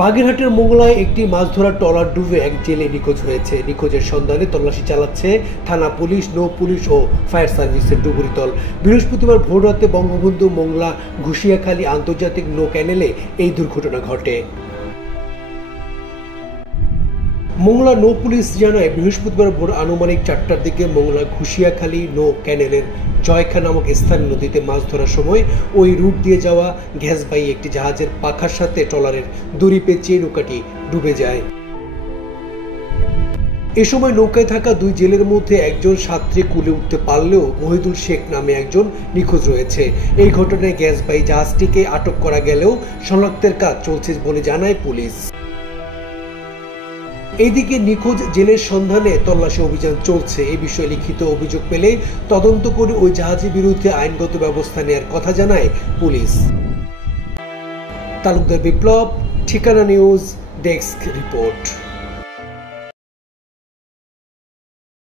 বাগেরহাটের মোংলায় একটি মাছ ধরার ট্রলার ডুবে এক জেলে নিখোঁজ হয়েছে। নিখোঁজের সন্ধানে তল্লাশি চালাচ্ছে থানা পুলিশ, নৌ পুলিশ ও ফায়ার সার্ভিসের ডুবুরি দল। বৃহস্পতিবার ভোররাতে বঙ্গবন্ধু মোংলা ঘুষিয়াখালী আন্তর্জাতিক নৌ ক্যানেলে এই দুর্ঘটনা ঘটে। মোংলা নৌ পুলিশ জানায়, বৃহস্পতিবার ভোর আনুমানিক 4টার দিকে মোংলা ঘুষিয়াখালী নৌ ক্যানেলের জয়খা নামক স্থানীয় নদীতে মাছ ধরার সময় ওই রুট দিয়ে যাওয়া ঘ্যাসবাহী একটি জাহাজের পাখার সাথে ট্রলারের দড়ি পেঁচিয়ে নৌকাটি ডুবে যায়। এ সময় নৌকায় থাকা দুই জেলের মধ্যে একজন সাঁতরে কুলে উঠতে পারলেও মহিদুল শেখ নামে একজন নিখোঁজ রয়েছে। এই ঘটনায় গ্যাসবাহী জাহাজটিকে আটক করা গেলেও শনাক্তের কাজ চলছে বলে জানায় পুলিশ। এইদিকে নিখোঁজ জেলের সন্ধানে তল্লাশি অভিযান চলছে। এই বিষয়ে লিখিত অভিযোগ পেলে তদন্ত করে ওই জাহাজের বিরুদ্ধে আইনগত ব্যবস্থা নেওয়ার কথা জানায় পুলিশ। তালুকদার বিপ্লব, ঠিকানা নিউজ ডেস্ক রিপোর্ট।